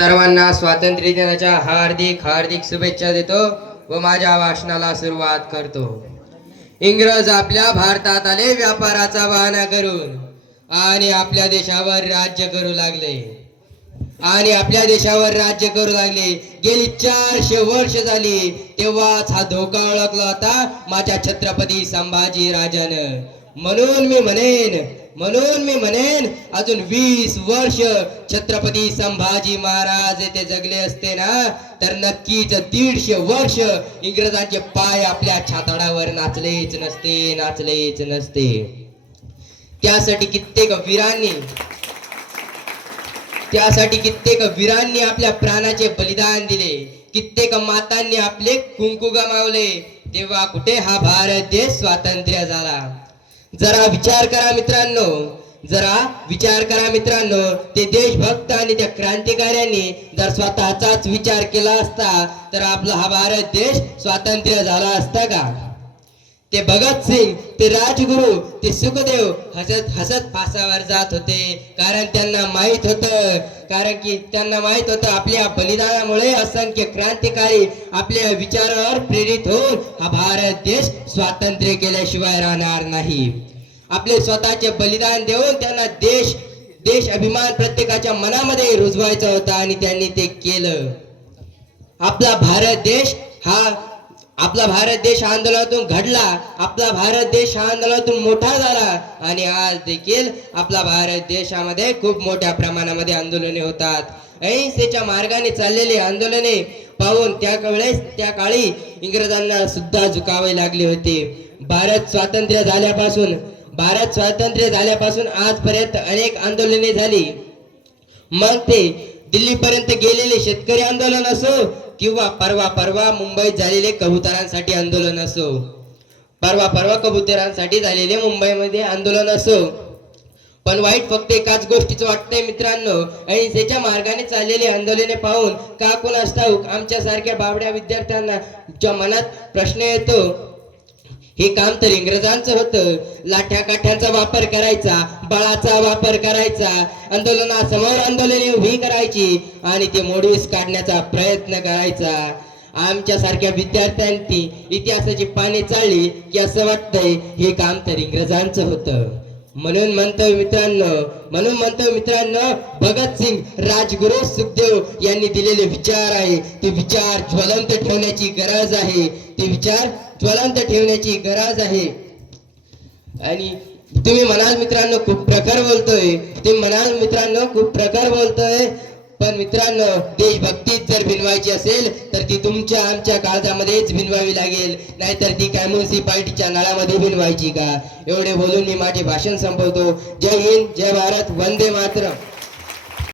सर्वांना स्वातंत्र्य दिनाच्या हार्दिक हार्दिक शुभेच्छा देतो व माझ्या भाषणाला सुरुवात करतो. इंग्रज आपल्या भारतात आले व्यापाराचा बहाना करून आणि आपल्या देशावर राज्य करू लागले. आणि आपल्या देशावर राज्य करू लागले. गेली चारशे वर्ष झाली तेव्हाच हा धोका ओळखला होता माझ्या छत्रपती संभाजी राजानं. म्हणून मी म्हणेन म्हणून मी म्हणेन अजून वीस वर्ष छत्रपती संभाजी महाराज येथे जगले असते ना तर नक्कीच दीडशे वर्ष इंग्रजांचे पाय आपल्या छाताडावर नाचलेच नसते नाचलेच नसते. त्यासाठी कित्येक वीरांनी त्यासाठी कित्येक वीरांनी आपल्या प्राणाचे बलिदान दिले कित्येक मातांनी आपले कुंकू गमावले तेव्हा कुठे हा भारत देश स्वातंत्र्य झाला? जरा विचार करा मित्रांनो. जरा विचार करा मित्रांनो. ते देशभक्त आणि त्या क्रांतिकार्यांनी जर स्वतःचाच विचार केला असता तर आपला हा भारत देश स्वातंत्र्य झाला असता का? ते भगतसिंग ते राजगुरु ते सुखदेव हसत हसत फासावर जात होते. कारण त्यांना माहीत होतं. कारण की त्यांना माहीत होतं आपल्या बलिदानामुळे असंख्य क्रांतिकारी आपल्या विचारावर प्रेरित होऊन हा भारत देश स्वातंत्र्य केल्याशिवाय राहणार नाही. आपले स्वतःचे बलिदान देऊन त्यांना देश देश अभिमान प्रत्येकाच्या मनामध्ये रुजवायचा होता आणि त्यांनी ते केलं. आपला भारत देश हा आपला भारत देश आंदोलनातून घडला आपला भारत देश आंदोलनातून मोठा झाला आणि आज देखील आपला भारत देशामध्ये खूप मोठ्या प्रमाणामध्ये आंदोलने होतात. अहिंसेच्या मार्गाने चाललेली आंदोलने पाहून त्या वेळेस त्या काळी इंग्रजांना सुद्धा झुकावे लागले होते. भारत स्वातंत्र्य झाल्यापासून भारत स्वातंत्र्य झाल्यापासून आजपर्यंत अनेक आंदोलने झाली. मग ते दिल्लीपर्यंत गेलेले शेतकरी आंदोलन असो किंवा परवा परवा मुंबईत झालेले कबुतरांसाठी आंदोलन असो परवा परवा कबुतरांसाठी झालेले मुंबईमध्ये आंदोलन असो. पण वाईट फक्त एकाच गोष्टीचं वाटतंय मित्रांनो अहिंसेच्या मार्गाने चाललेले आंदोलने पाहून का कोणास ठाऊक आमच्यासारख्या बाबड्या विद्यार्थ्यांना ज्या मनात प्रश्न येतो हे काम तर इंग्रजांचं होतं. लाठ्या काठ्यांचा वापर करायचा बळाचा वापर करायचा आंदोलनासमोर आंदोलने उभी करायची आणि ते मोडीस काढण्याचा प्रयत्न करायचा. आमच्या सारख्या विद्यार्थ्यांनी इतिहासाची पाने चालली की असं वाटतंय हे काम तर इंग्रजांचं होतं. म्हणून म्हणतोय मित्रांनो म्हणून म्हणतोय मित्रांनो भगतसिंग राजगुरु सुखदेव यांनी दिलेले विचार आहे. ते विचार ज्वलंत ठेवण्याची गरज आहे. ते विचार ज्वलंत ठेवण्याची गरज आहे. आणि तुम्ही म्हणाल मित्रांनो खूप प्रकार बोलतोय. तुम्ही म्हणाल मित्रांनो खूप प्रकार बोलतोय. पण मित्रांनो देशभक्तीत जर भिनवायची असेल तर ती तुमच्या आमच्या काळजामध्येच भिनवावी लागेल. नाहीतर ती काय म्युन्सिपाल्टीच्या नळामध्ये भिनवायची का? एवढे बोलून मी माझे भाषण संपवतो. जय हिंद जय भारत वंदे मातरम.